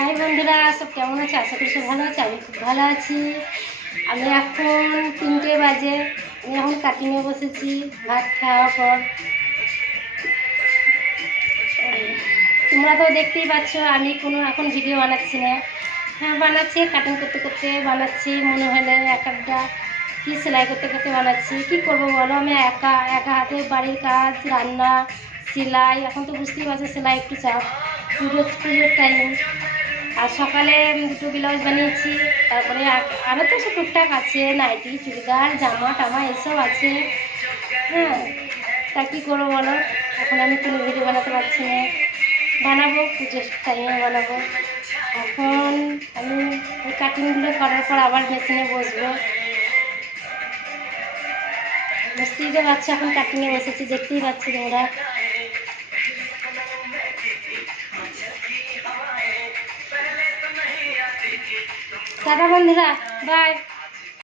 High বন্ধুরা, সব কেমন আছে? আশা করি সব ভালো আছে। আমি খুব ভালো আছি। আমি এখন 3টে বাজে। আমি এখন কাটিংয়ে বসেছি ভাত খাওয়ার পর। তোমরা তো দেখতেই পাচ্ছ আমি কোনো এখন ভিডিও বানাচ্ছি না। হ্যাঁ বানাচ্ছি, কাটিং করতে করতে বানাচ্ছি, মনে হলে এক একটা কী সেলাই করতে করতে বানাচ্ছি। কী করবো বলো, আমি একা একা হাতে বাড়ির কাজ, রান্না, সেলাই। এখন তো বুঝতেই পারছো সেলাই একটু চাপ, পুজোর টাইম। আর সকালে 2টো ব্লাউজ বানিয়েছি। তারপরে আরও তো সব টুকটাক আছে, নাইটি, চুড়িদার, জামা টামা এসব আছে। হ্যাঁ, তা কী করবো বলো, এখন আমি কোনো ভিডিও বানাতে পারছি না। বানাবো, পুজোর টাইমে বানাবো। এখন আমি ওই কাটিংগুলো করার পর আবার মেশিনে বসবো। বুঝতেই তো পারছি এখন কাটিংয়ে বসেছি, দেখতেই পাচ্ছি তোমরা। টাটা বন্ধুরা, বাই।